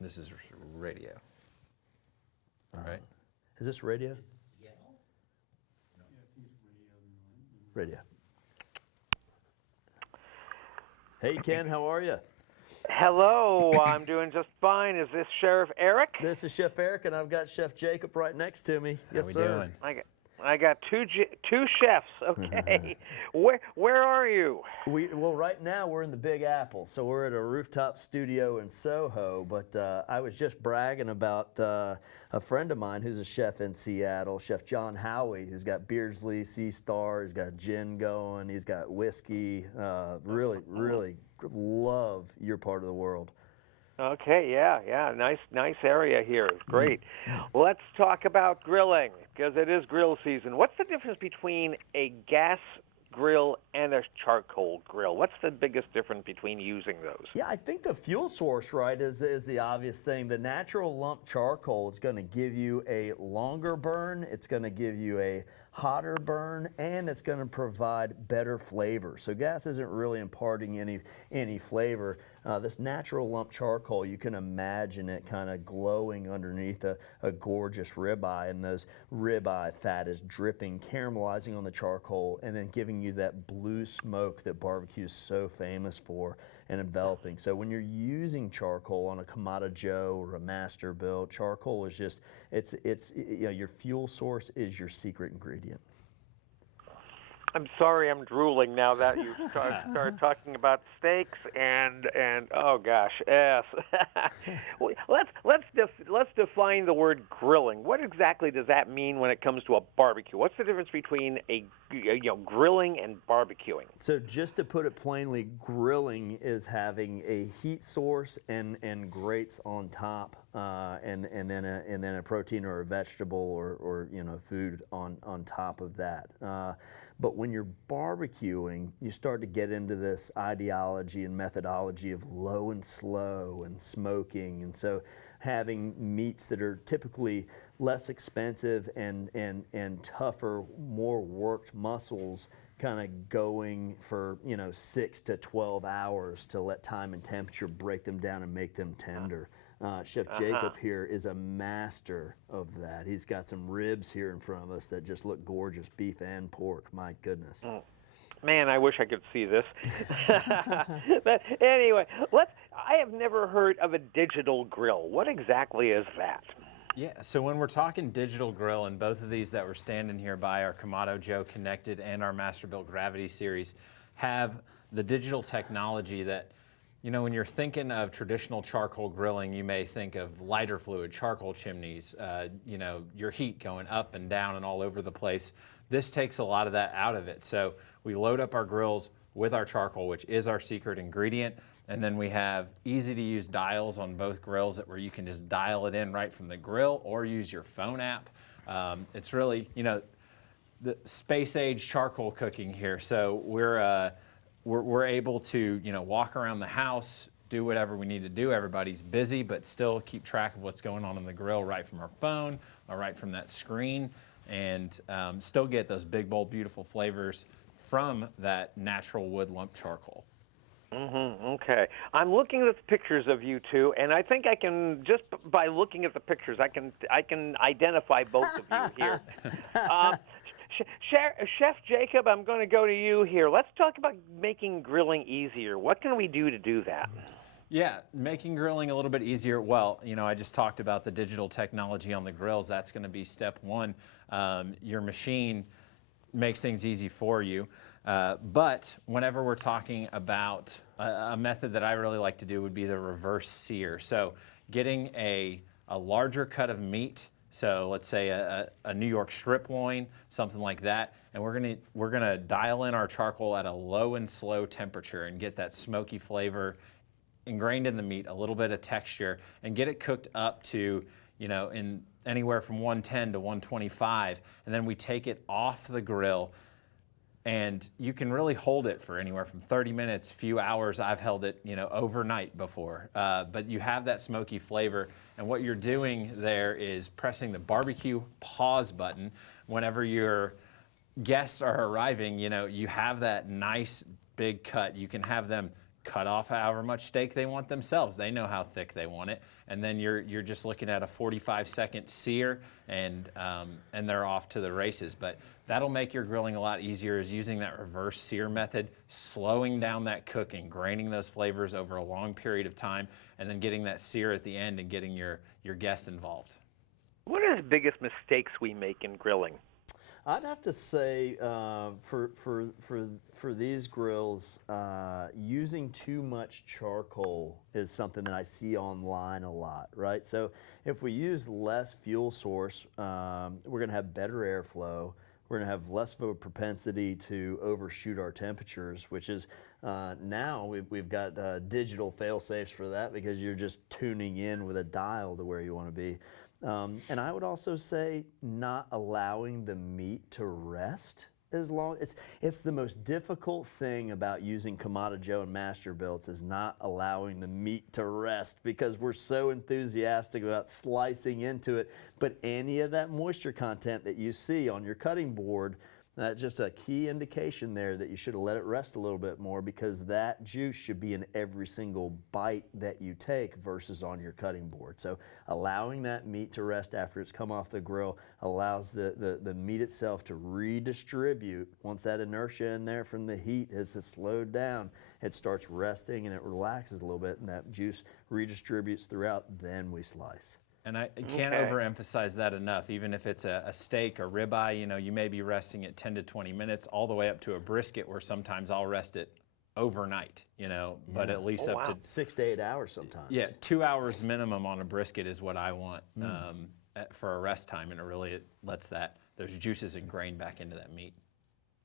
This is radio. All right. Is this radio? Radio. Hey, Ken, how are you? Hello, I'm doing just fine. Is this Sheriff Eric? This is Chef Eric, and I've got Chef Jacob right next to me. Yes, How we sir. doing? I got two chefs. Okay, where are you? Well, right now we're in the Big Apple, so we're at a rooftop studio in Soho. But I was just bragging about a friend of mine who's a chef in Seattle, Chef John Howie, who's got Beardsley, Sea Star, he's got gin going, he's got whiskey. Really love your part of the world. Okay, yeah, nice area here. Great. Let's talk about grilling because it is grill season. What's the difference between a gas grill and a charcoal grill? What's the biggest difference between using those? Yeah, I think the fuel source, right, is the obvious thing. The natural lump charcoal is going to give you a longer burn. It's going to give you a hotter burn, and it's going to provide better flavor. So gas isn't really imparting any flavor. This natural lump charcoal, you can imagine it kind of glowing underneath a gorgeous ribeye, and those ribeye fat is dripping, caramelizing on the charcoal, and then giving you that blue smoke that barbecue is so famous for and enveloping. So when you're using charcoal on a Kamado Joe or a Masterbuilt, charcoal is just, it's your fuel source is your secret ingredient. I'm sorry, I'm drooling now that you start talking about steaks and oh gosh, yes. let's define the word grilling. What exactly does that mean when it comes to a barbecue? What's the difference between a grilling and barbecuing? So just to put it plainly, grilling is having a heat source and grates on top, and then a protein or a vegetable or food on top of that. But when you're barbecuing, you start to get into this ideology and methodology of low and slow and smoking. And so having meats that are typically less expensive and tougher, more worked muscles kind of going for 6 to 12 hours to let time and temperature break them down and make them tender. Chef Jacob here is a master of that. He's got some ribs here in front of us that just look gorgeous, beef and pork. My goodness. Man, I wish I could see this. But anyway, I have never heard of a digital grill. What exactly is that? Yeah, so when we're talking digital grill, and both of these that we're standing here by, our Kamado Joe Connected and our Masterbuilt Gravity series, have the digital technology that, when you're thinking of traditional charcoal grilling, you may think of lighter fluid, charcoal chimneys, your heat going up and down and all over the place. This takes a lot of that out of it. So we load up our grills with our charcoal, which is our secret ingredient. And then we have easy to use dials on both grills where you can just dial it in right from the grill or use your phone app. It's really, the space age charcoal cooking here. So we're able to, walk around the house, do whatever we need to do. Everybody's busy, but still keep track of what's going on in the grill right from our phone or right from that screen, and still get those big, bold, beautiful flavors from that natural wood lump charcoal. Okay. I'm looking at the pictures of you two, and I think I can, just by looking at the pictures, I can identify both of you here. Chef Jacob, I'm going to go to you here. Let's talk about making grilling easier. What can we do to do that? Yeah, making grilling a little bit easier. Well, I just talked about the digital technology on the grills. That's going to be step one. Your machine makes things easy for you. But whenever we're talking about a method that I really like to do would be the reverse sear. So getting a larger cut of meat, so let's say a New York strip loin, something like that, and we're gonna dial in our charcoal at a low and slow temperature and get that smoky flavor ingrained in the meat, a little bit of texture, and get it cooked up to, in anywhere from 110 to 125, and then we take it off the grill. And you can really hold it for anywhere from 30 minutes, few hours. I've held it, overnight before. But you have that smoky flavor. And what you're doing there is pressing the barbecue pause button whenever your guests are arriving. You have that nice big cut. You can have them cut off however much steak they want themselves. They know how thick they want it. and then you're just looking at a 45-second sear, and they're off to the races. But that'll make your grilling a lot easier, is using that reverse sear method, slowing down that cooking, graining those flavors over a long period of time, and then getting that sear at the end and getting your guest involved. What are the biggest mistakes we make in grilling? I'd have to say for these grills, using too much charcoal is something that I see online a lot, right? So if we use less fuel source, we're going to have better airflow. We're going to have less of a propensity to overshoot our temperatures, which is now we've got digital fail-safes for that, because you're just tuning in with a dial to where you want to be. And I would also say not allowing the meat to rest as long. It's the most difficult thing about using Kamado Joe and Masterbuilt, is not allowing the meat to rest, because we're so enthusiastic about slicing into it. But any of that moisture content that you see on your cutting board, that's just a key indication there that you should have let it rest a little bit more, because that juice should be in every single bite that you take versus on your cutting board. So allowing that meat to rest after it's come off the grill allows the meat itself to redistribute. Once that inertia in there from the heat has slowed down, it starts resting and it relaxes a little bit, and that juice redistributes throughout, then we slice. And I can't overemphasize that enough. Even if it's a steak or ribeye, you may be resting it 10 to 20 minutes, all the way up to a brisket, where sometimes I'll rest it overnight, but at least up to 6 to 8 hours sometimes. Yeah, 2 hours minimum on a brisket is what I want for a rest time, and it lets those juices ingrain back into that meat.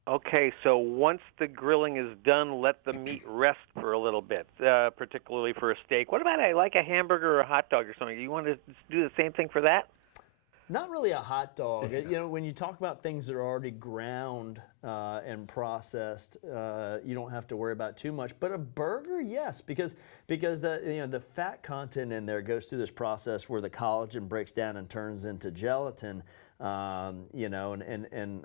Okay, so once the grilling is done, let the meat rest for a little bit, particularly for a steak. What about like a hamburger or a hot dog or something? Do you want to do the same thing for that? Not really a hot dog. When you talk about things that are already ground and processed, you don't have to worry about too much. But a burger, yes, because the fat content in there goes through this process where the collagen breaks down and turns into gelatin. And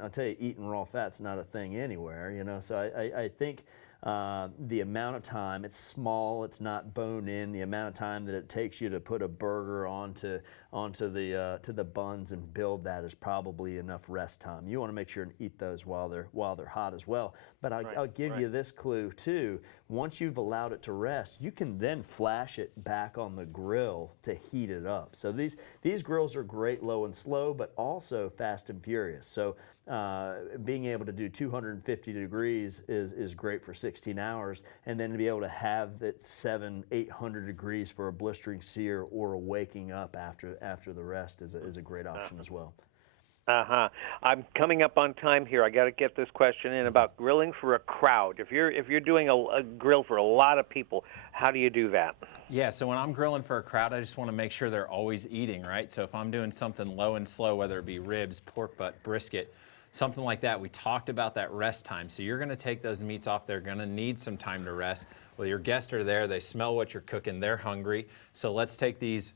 I'll tell you, eating raw fat's not a thing anywhere, So I think the amount of time, it's small, it's not bone in, the amount of time that it takes you to put a burger onto the buns and build that is probably enough rest time. You want to make sure and eat those while they're hot as well. But I'll give you this clue too. Once you've allowed it to rest, you can then flash it back on the grill to heat it up. So these grills are great low and slow, but also fast and furious. So being able to do 250 degrees is great for 16 hours, and then to be able to have that 700-800 degrees for a blistering sear or a waking up after the rest is a great option as well. I'm coming up on time here. I got to get this question in about grilling for a crowd. If you're doing a grill for a lot of people, how do you do that? Yeah, so when I'm grilling for a crowd, I just want to make sure they're always eating, right? So if I'm doing something low and slow, whether it be ribs, pork butt, brisket, something like that, we talked about that rest time. So you're going to take those meats off. They're going to need some time to rest. Well, your guests are there. They smell what you're cooking. They're hungry. So let's take these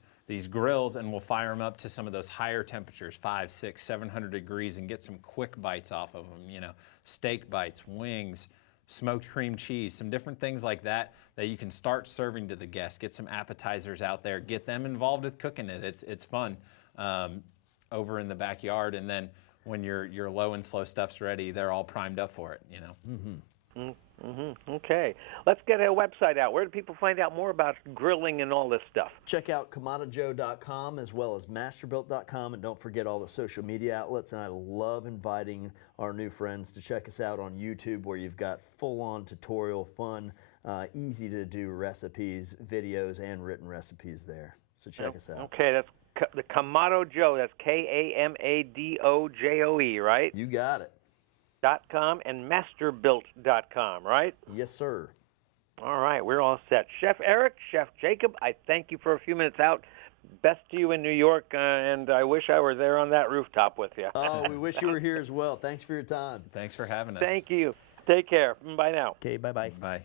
grills and we'll fire them up to some of those higher temperatures, 500, 600, 700 degrees, and get some quick bites off of them. Steak bites, wings, smoked cream cheese, some different things like that you can start serving to the guests. Get some appetizers out there. Get them involved with cooking it. It's fun over in the backyard. And then when your low and slow stuff's ready, they're all primed up for it. Okay. Let's get a website out. Where do people find out more about grilling and all this stuff? Check out KamadoJoe.com as well as Masterbuilt.com, and don't forget all the social media outlets. And I love inviting our new friends to check us out on YouTube, where you've got full-on tutorial, fun, easy to do recipes, videos, and written recipes there. So check us out. Okay, that's the Kamado Joe. That's KAMADOJOE, right? You got it. .com and masterbuilt.com, right? Yes, sir. All right, we're all set. Chef Eric, Chef Jacob, I thank you for a few minutes out. Best to you in New York, and I wish I were there on that rooftop with you. Oh, we wish you were here as well. Thanks for your time. Thanks for having us. Thank you. Take care. Bye now. Okay, bye-bye. Bye.